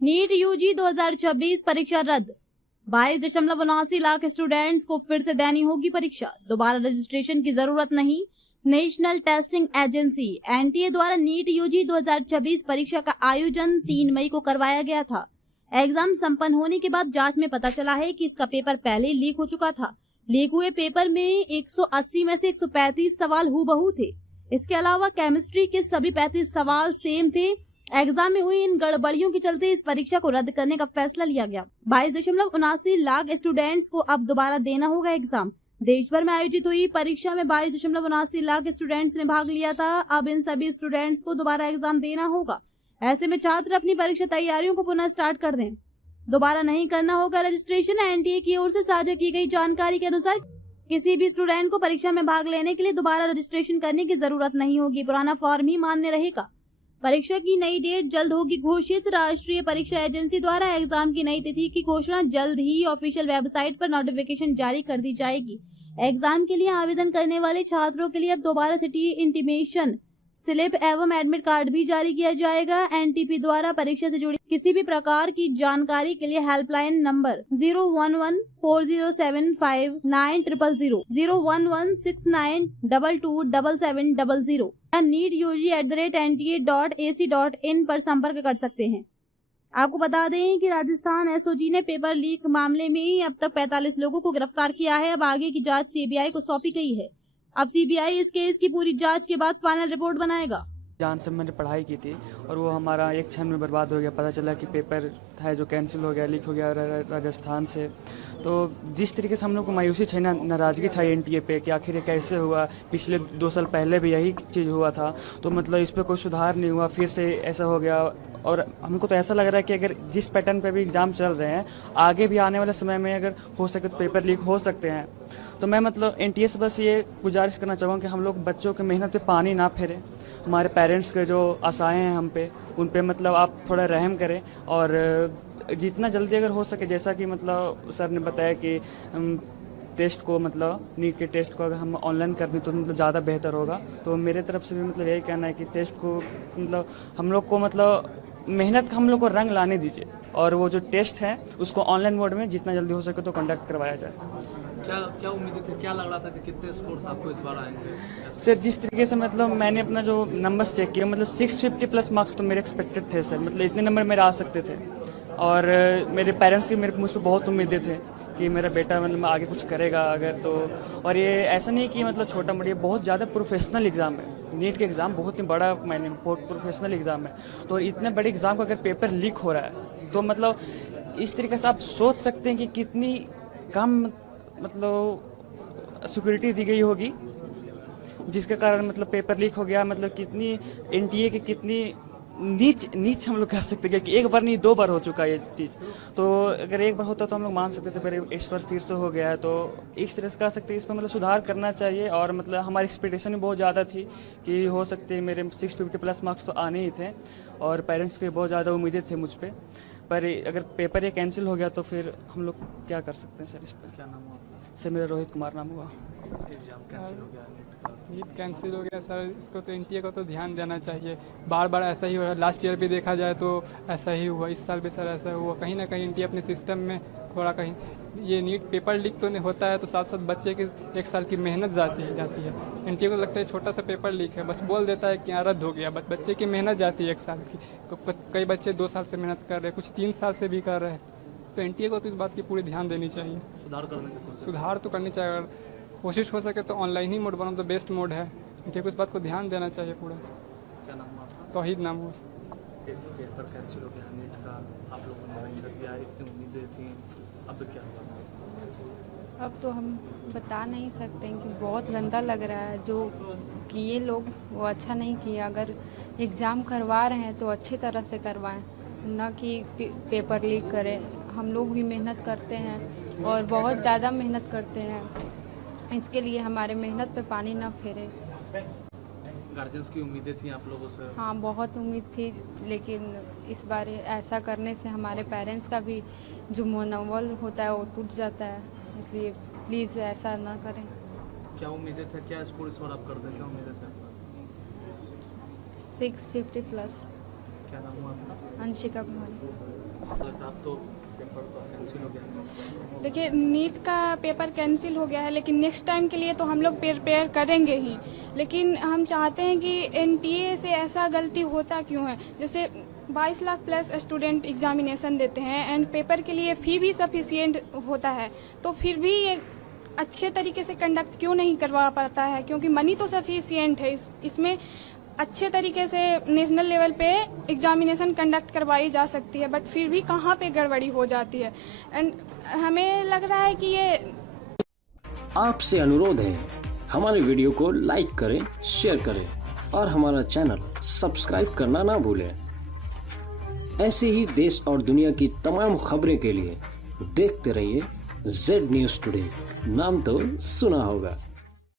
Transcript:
NEET UG 2024 परीक्षा रद्द। 22.79 lakh students को फिर से देनी होगी परीक्षा। दोबारा रजिस्ट्रेशन की जरूरत नहीं। नेशनल टेस्टिंग एजेंसी एनटीए द्वारा नीट यूजी 2024 परीक्षा का आयोजन 3 मई को करवाया गया था। एग्जाम संपन्न होने के बाद जांच में पता चला है कि इसका पेपर पहले ही लीक हो चुका था। लीक हुए पेपर में 180 में से 135 सवाल हूबहू थे। इसके अलावा केमिस्ट्री के सभी 35 सवाल सेम थे। एग्जाम में हुई इन गड़बड़ियों के चलते इस परीक्षा को रद्द करने का फैसला लिया गया। 22.79 लाख स्टूडेंट्स को अब दोबारा देना होगा एग्जाम। देश भर में आयोजित हुई परीक्षा में 22.79 लाख स्टूडेंट्स ने भाग लिया था। अब इन सभी स्टूडेंट्स को दोबारा एग्जाम देना होगा। ऐसे में छात्र अपनी परीक्षा तैयारियों को पुनः स्टार्ट कर दें। दोबारा नहीं करना होगा रजिस्ट्रेशन। एनटीए की ओर से साझा की गई जानकारी के अनुसार किसी भी स्टूडेंट को परीक्षा में भाग लेने के लिए दोबारा रजिस्ट्रेशन करने की जरूरत नहीं होगी। पुराना फॉर्म ही मान्य रहेगा। परीक्षा की नई डेट जल्द होगी घोषित। राष्ट्रीय परीक्षा एजेंसी द्वारा एग्जाम की नई तिथि की घोषणा जल्द ही ऑफिशियल वेबसाइट पर नोटिफिकेशन जारी कर दी जाएगी। एग्जाम के लिए आवेदन करने वाले छात्रों के लिए अब दोबारा सिटी इंटीमेशन स्लिप एवं एडमिट कार्ड भी जारी किया जाएगा। एनटीपी द्वारा परीक्षा से जुड़ी किसी भी प्रकार की जानकारी के लिए हेल्पलाइन नंबर 01140759000, 01169227700 या neetuji@nta.ac.in पर संपर्क कर सकते हैं। आपको बता दें कि राजस्थान एसओजी ने पेपर लीक मामले में अब तक 45 लोगों को गिरफ्तार किया है। अब आगे की जांच सीबीआई को सौंपी गई है। अब सीबीआई इस केस की पूरी जांच के बाद फाइनल रिपोर्ट बनाएगा। जहाँ से मैंने पढ़ाई की थी और वो हमारा एक क्षण में बर्बाद हो गया। पता चला कि पेपर था जो कैंसिल हो गया, लीक हो गया राजस्थान से। तो जिस तरीके से हम लोग को मायूसी छाई, नाराज़गी छाई एनटीए पे कि आखिर ये कैसे हुआ। पिछले 2 साल पहले भी यही चीज़ हुआ था, तो मतलब इस पर कोई सुधार नहीं हुआ, फिर से ऐसा हो गया। और हमको तो ऐसा लग रहा है कि अगर जिस पैटर्न पे भी एग्ज़ाम चल रहे हैं, आगे भी आने वाले समय में अगर हो सके तो पेपर लीक हो सकते हैं। तो मैं मतलब एनटीए से बस ये गुजारिश करना चाहूँगा कि हम लोग बच्चों की मेहनत पे पानी ना फेरें। हमारे पेरेंट्स के जो आशाएं हैं हम पे, उन पे मतलब आप थोड़ा रहम करें। और जितना जल्दी अगर हो सके, जैसा कि मतलब सर ने बताया कि टेस्ट को मतलब नीट के टेस्ट को अगर हम ऑनलाइन कर दें तो मतलब ज़्यादा बेहतर होगा। तो मेरे तरफ से भी मतलब यही कहना है कि टेस्ट को मतलब हम लोग को मतलब मेहनत हम लोग को रंग लाने दीजिए, और वो जो टेस्ट है उसको ऑनलाइन मोड में जितना जल्दी हो सके तो कंडक्ट करवाया जाए। क्या उम्मीदें थी, क्या लग रहा था कि कितने स्कोर्स आपको इस बार आएंगे? सर जिस तरीके से मतलब मैंने अपना जो नंबर्स चेक किया, मतलब 650 प्लस मार्क्स तो मेरे एक्सपेक्टेड थे सर। मतलब इतने नंबर मेरे आ सकते थे। और मेरे पेरेंट्स की मुझ पर बहुत उम्मीदें थे कि मेरा बेटा मतलब आगे कुछ करेगा अगर तो। और ये ऐसा नहीं कि मतलब छोटा मोटा, ये बहुत ज़्यादा प्रोफेशनल एग्ज़ाम है। नीट के एग्ज़ाम बहुत ही बड़ा बहुत प्रोफेशनल एग्ज़ाम है। तो इतने बड़े एग्ज़ाम का अगर पेपर लीक हो रहा है तो मतलब इस तरीके से आप सोच सकते हैं कि कितनी कम मतलब सिक्योरिटी दी गई होगी, जिसके कारण मतलब पेपर लीक हो गया। मतलब कितनी एनटीए की कितनी नीच हम लोग कह सकते हैं कि एक बार नहीं 2 बार हो चुका है ये चीज़। तो अगर एक बार होता तो हम लोग मान सकते थे, पर इस बार फिर से हो गया है। तो इस तरह से कह सकते हैं इस पर मतलब सुधार करना चाहिए। और मतलब हमारी एक्सपेक्टेशन भी बहुत ज़्यादा थी कि हो सकते हैं मेरे 650 प्लस मार्क्स तो आने ही थे, और पेरेंट्स के बहुत ज़्यादा उम्मीदें थे मुझ पर। पर अगर पेपर ये कैंसिल हो गया तो फिर हम लोग क्या कर सकते हैं सर इस पर। क्या नाम हुआ? सर मेरा रोहित कुमार नाम हुआ। एग्जाम कैंसिल हो गया, नीट कैंसिल हो गया सर। इसको तो एनटीए को तो ध्यान देना चाहिए। बार बार ऐसा ही हो रहा है। लास्ट ईयर भी देखा जाए तो ऐसा ही हुआ, इस साल भी सर ऐसा हुआ। कहीं ना कहीं एनटीए अपने सिस्टम में थोड़ा कहीं ये नीट पेपर लीक तो नहीं होता है, तो साथ साथ बच्चे की 1 साल की मेहनत जाती है। एनटीए को लगता है छोटा सा पेपर लीक है, बस बोल देता है कि यहाँ रद्द हो गया। बच्चे की मेहनत जाती है 1 साल की। कई बच्चे 2 साल से मेहनत कर रहे हैं, कुछ 3 साल से भी कर रहे हैं। तो एनटीए को तो इस बात की पूरी ध्यान देनी चाहिए। सुधार करने की कोशिश। सुधार तो करनी चाहिए। अगर कोशिश हो सके तो online he mode one of the best mode है। एनटीए को इस बात को ध्यान देना चाहिए पूरा। क्या नाम हुआ आपका? तौहीद नाम हो। पेपर कैंसिल हो गया नीट का, आप लोगों ने परीक्षा दिया, इतनी उम्मीदें थी, अब क्या हुआ? अब तो हम बता नहीं सकते हैं कि बहुत गंदा लग रहा है। जो किए लोग वो अच्छा नहीं किया। अगर एग्ज़ाम करवा रहे हैं तो अच्छी तरह से करवाएं, न कि पेपर लीक करें। हम लोग भी मेहनत करते हैं और बहुत ज़्यादा मेहनत करते हैं। इसके लिए हमारे मेहनत पे पानी ना फेरे। गार्जियंस की उम्मीदें थी आप लोगों से? हाँ, बहुत उम्मीद थी, लेकिन इस बार ऐसा करने से हमारे पेरेंट्स का भी जो मनोबल होता है वो टूट जाता है। इसलिए प्लीज़ ऐसा ना करें। क्या उम्मीदें थे, क्या स्कोर इस बार आप कर दें, क्या उम्मीदें थे आपका? 650 प्लस। क्या नाम हुआ आपका? अंशिका कुमारी। मतलब अब तो पेपर तो कैंसिल हो गया। देखिए, नीट का पेपर कैंसिल हो गया है, लेकिन नेक्स्ट टाइम के लिए तो हम लोग प्रिपेयर करेंगे ही। लेकिन हम चाहते हैं कि एनटीए से ऐसा गलती होता क्यों है। जैसे 22 लाख प्लस स्टूडेंट एग्जामिनेशन देते हैं एंड पेपर के लिए फ़ी भी सफिशिएंट होता है, तो फिर भी ये अच्छे तरीके से कंडक्ट क्यों नहीं करवा पाता है, क्योंकि मनी तो सफिशिएंट है। इसमें अच्छे तरीके से नेशनल लेवल पे एग्जामिनेशन कंडक्ट करवाई जा सकती है, बट फिर भी कहाँ पे गड़बड़ी हो जाती है। एंड हमें लग रहा है कि ये आपसे अनुरोध है, हमारे वीडियो को लाइक करें, शेयर करें और हमारा चैनल सब्सक्राइब करना ना भूलें। ऐसे ही देश और दुनिया की तमाम खबरें के लिए देखते रहिए Z News Today। नाम तो सुना होगा।